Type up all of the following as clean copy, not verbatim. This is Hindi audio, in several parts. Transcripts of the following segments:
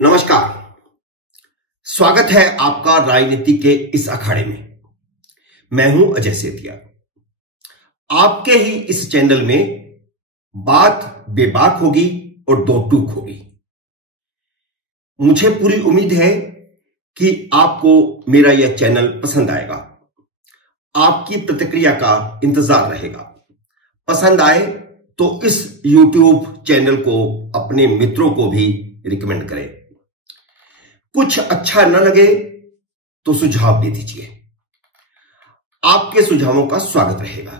नमस्कार। स्वागत है आपका राजनीति के इस अखाड़े में। मैं हूं अजय सेतिया। आपके ही इस चैनल में बात बेबाक होगी और दो टूक होगी। मुझे पूरी उम्मीद है कि आपको मेरा यह चैनल पसंद आएगा। आपकी प्रतिक्रिया का इंतजार रहेगा। पसंद आए तो इस YouTube चैनल को अपने मित्रों को भी रिकमेंड करें। कुछ अच्छा न लगे तो सुझाव भी दीजिए। आपके सुझावों का स्वागत रहेगा।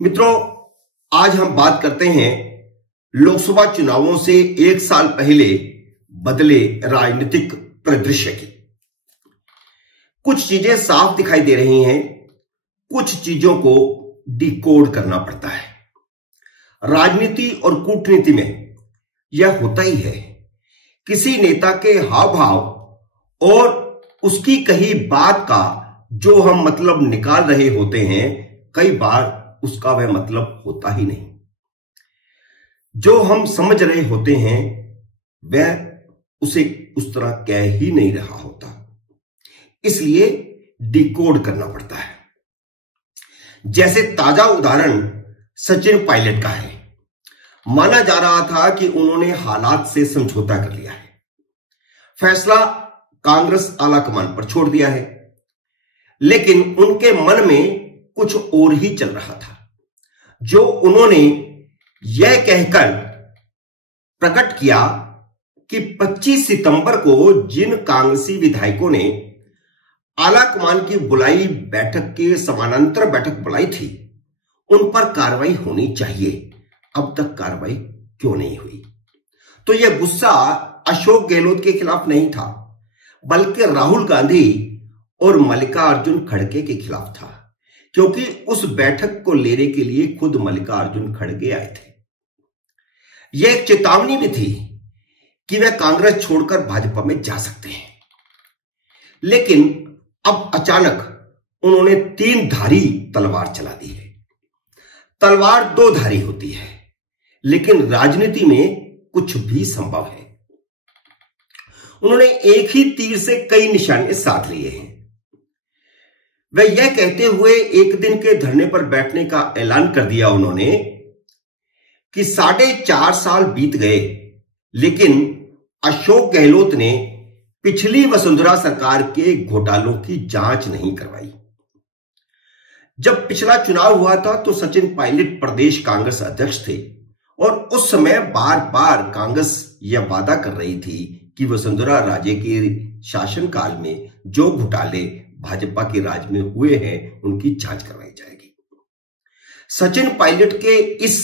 मित्रों, आज हम बात करते हैं लोकसभा चुनावों से एक साल पहले बदले राजनीतिक परिदृश्य की। कुछ चीजें साफ दिखाई दे रही हैं, कुछ चीजों को डिकोड करना पड़ता है। राजनीति और कूटनीति में यह होता ही है। किसी नेता के हाव भाव और उसकी कही बात का जो हम मतलब निकाल रहे होते हैं, कई बार उसका वह मतलब होता ही नहीं। जो हम समझ रहे होते हैं वह उसे उस तरह कह ही नहीं रहा होता, इसलिए डिकोड करना पड़ता है। जैसे ताजा उदाहरण सचिन पायलट का है। माना जा रहा था कि उन्होंने हालात से समझौता कर लिया है, फैसला कांग्रेस आलाकमान पर छोड़ दिया है, लेकिन उनके मन में कुछ और ही चल रहा था, जो उन्होंने यह कहकर प्रकट किया कि 25 सितंबर को जिन कांग्रेसी विधायकों ने आलाकमान की बुलाई बैठक के समानांतर बैठक बुलाई थी, उन पर कार्रवाई होनी चाहिए। अब तक कार्रवाई क्यों नहीं हुई? तो यह गुस्सा अशोक गहलोत के खिलाफ नहीं था, बल्कि राहुल गांधी और मल्लिकार्जुन खड़गे के खिलाफ था, क्योंकि उस बैठक को लेने के लिए खुद मल्लिकार्जुन खड़गे आए थे। यह एक चेतावनी भी थी कि वह कांग्रेस छोड़कर भाजपा में जा सकते हैं। लेकिन अब अचानक उन्होंने तीन धारी तलवार चला दी है। तलवार दो धारी होती है, लेकिन राजनीति में कुछ भी संभव है। उन्होंने एक ही तीर से कई निशाने साध लिए हैं। वह यह कहते हुए एक दिन के धरने पर बैठने का ऐलान कर दिया उन्होंने कि 4.5 साल बीत गए, लेकिन अशोक गहलोत ने पिछली वसुंधरा सरकार के घोटालों की जांच नहीं करवाई। जब पिछला चुनाव हुआ था तो सचिन पायलट प्रदेश कांग्रेस अध्यक्ष थे, और उस समय बार बार कांग्रेस यह वादा कर रही थी कि वसुंधरा राजे के शासनकाल में जो घोटाले भाजपा के राज में हुए हैं, उनकी जांच करवाई जाएगी। सचिन पायलट के इस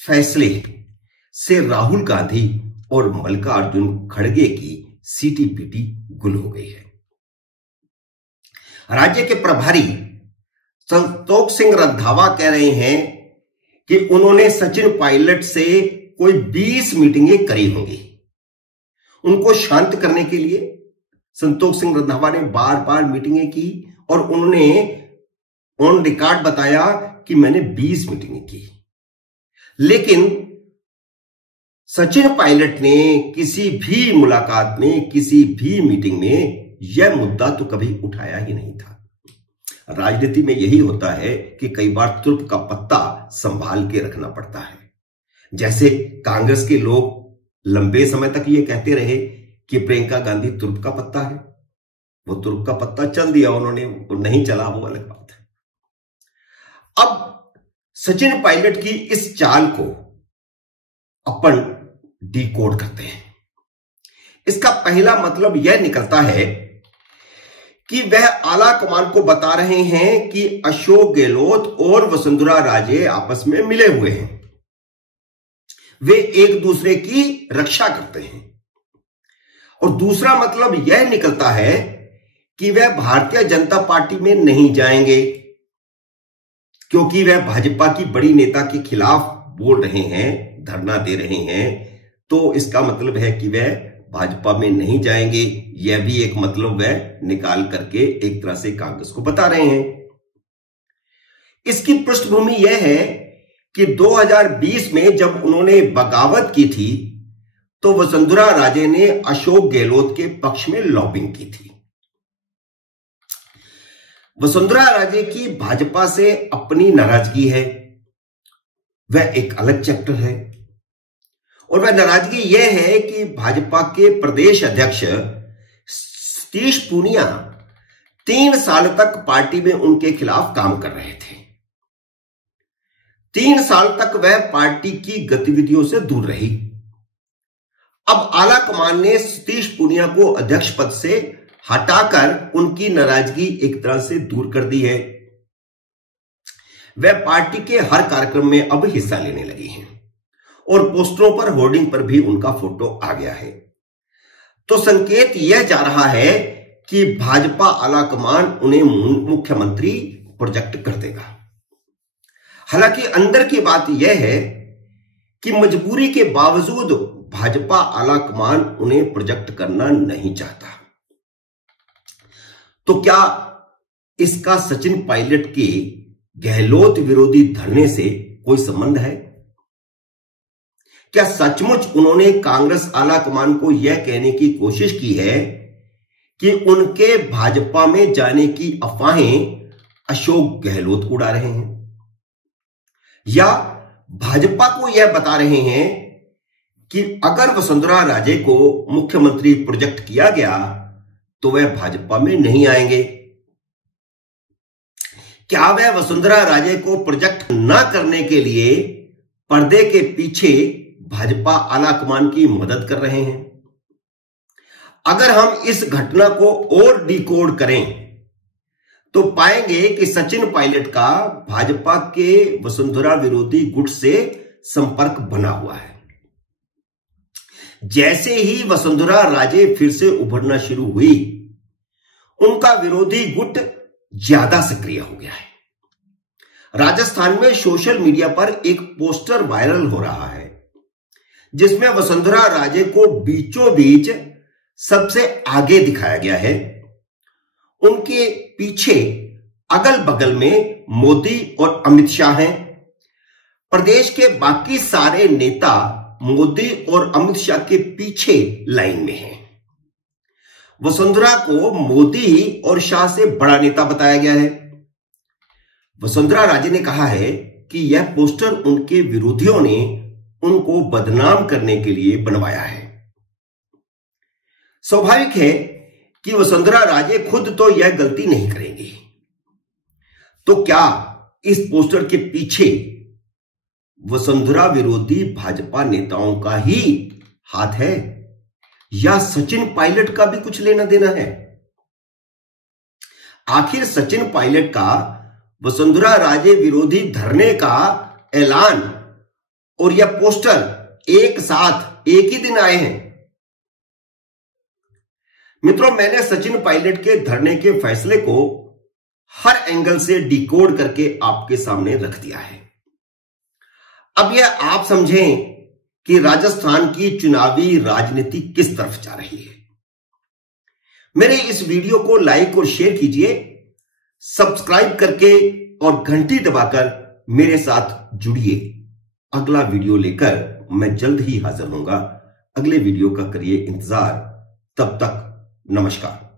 फैसले से राहुल गांधी और मल्लिकार्जुन खड़गे की सीटी पीटी गुल हो गई है। राज्य के प्रभारी संतोख सिंह रंधावा कह रहे हैं कि उन्होंने सचिन पायलट से कोई 20 मीटिंगें करी होंगी। उनको शांत करने के लिए संतोख सिंह रंधावा ने बार बार मीटिंगें की, और उन्होंने ऑन रिकॉर्ड बताया कि मैंने 20 मीटिंगें की। लेकिन सचिन पायलट ने किसी भी मुलाकात में, किसी भी मीटिंग में यह मुद्दा तो कभी उठाया ही नहीं था। राजनीति में यही होता है कि कई बार तुर्प का पत्ता संभाल के रखना पड़ता है। जैसे कांग्रेस के लोग लंबे समय तक ये कहते रहे कि प्रियंका गांधी तुर्प का पत्ता है। वो तुर्प का पत्ता चल दिया उन्होंने, वो नहीं चला, वो अलग बात है। अब सचिन पायलट की इस चाल को अपन डिकोड करते हैं। इसका पहला मतलब यह निकलता है कि वह आलाकमान को बता रहे हैं कि अशोक गहलोत और वसुंधरा राजे आपस में मिले हुए हैं, वे एक दूसरे की रक्षा करते हैं। और दूसरा मतलब यह निकलता है कि वह भारतीय जनता पार्टी में नहीं जाएंगे, क्योंकि वह भाजपा की बड़ी नेता के खिलाफ बोल रहे हैं, धरना दे रहे हैं। तो इसका मतलब है कि वह भाजपा में नहीं जाएंगे। यह भी एक मतलब वह निकाल करके एक तरह से कांग्रेस को बता रहे हैं। इसकी पृष्ठभूमि यह है कि 2020 में जब उन्होंने बगावत की थी तो वसुंधरा राजे ने अशोक गहलोत के पक्ष में लॉबिंग की थी। वसुंधरा राजे की भाजपा से अपनी नाराजगी है, वह एक अलग चैप्टर है। और वह नाराजगी यह है कि भाजपा के प्रदेश अध्यक्ष सतीश पूनिया 3 साल तक पार्टी में उनके खिलाफ काम कर रहे थे। 3 साल तक वह पार्टी की गतिविधियों से दूर रही। अब आला कमान ने सतीश पूनिया को अध्यक्ष पद से हटाकर उनकी नाराजगी एक तरह से दूर कर दी है। वह पार्टी के हर कार्यक्रम में अब हिस्सा लेने लगी हैं और पोस्टरों पर, होर्डिंग पर भी उनका फोटो आ गया है। तो संकेत यह जा रहा है कि भाजपा आलाकमान उन्हें मुख्यमंत्री प्रोजेक्ट कर देगा। हालांकि अंदर की बात यह है कि मजबूरी के बावजूद भाजपा आलाकमान उन्हें प्रोजेक्ट करना नहीं चाहता। तो क्या इसका सचिन पायलट के गहलोत विरोधी धरने से कोई संबंध है? क्या सचमुच उन्होंने कांग्रेस आलाकमान को यह कहने की कोशिश की है कि उनके भाजपा में जाने की अफवाहें अशोक गहलोत उड़ा रहे हैं, या भाजपा को यह बता रहे हैं कि अगर वसुंधरा राजे को मुख्यमंत्री प्रोजेक्ट किया गया तो वह भाजपा में नहीं आएंगे? क्या वह वसुंधरा राजे को प्रोजेक्ट न करने के लिए पर्दे के पीछे भाजपा आलाकमान की मदद कर रहे हैं? अगर हम इस घटना को और डिकोड करें तो पाएंगे कि सचिन पायलट का भाजपा के वसुंधरा विरोधी गुट से संपर्क बना हुआ है। जैसे ही वसुंधरा राजे फिर से उभरना शुरू हुई, उनका विरोधी गुट ज्यादा सक्रिय हो गया है। राजस्थान में सोशल मीडिया पर एक पोस्टर वायरल हो रहा है जिसमें वसुंधरा राजे को बीचों बीच सबसे आगे दिखाया गया है। उनके पीछे अगल बगल में मोदी और अमित शाह हैं। प्रदेश के बाकी सारे नेता मोदी और अमित शाह के पीछे लाइन में हैं। वसुंधरा को मोदी और शाह से बड़ा नेता बताया गया है। वसुंधरा राजे ने कहा है कि यह पोस्टर उनके विरोधियों ने उनको बदनाम करने के लिए बनवाया है। स्वाभाविक है कि वसुंधरा राजे खुद तो यह गलती नहीं करेंगी, तो क्या इस पोस्टर के पीछे वसुंधरा विरोधी भाजपा नेताओं का ही हाथ है, या सचिन पायलट का भी कुछ लेना देना है? आखिर सचिन पायलट का वसुंधरा राजे विरोधी धरने का ऐलान और यह पोस्टर एक साथ एक ही दिन आए हैं। मित्रों, मैंने सचिन पायलट के धरने के फैसले को हर एंगल से डिकोड करके आपके सामने रख दिया है। अब यह आप समझें कि राजस्थान की चुनावी राजनीति किस तरफ जा रही है। मेरे इस वीडियो को लाइक और शेयर कीजिए, सब्सक्राइब करके और घंटी दबाकर मेरे साथ जुड़िए। अगला वीडियो लेकर मैं जल्द ही हाजिर होऊंगा। अगले वीडियो का करिए इंतजार। तब तक नमस्कार।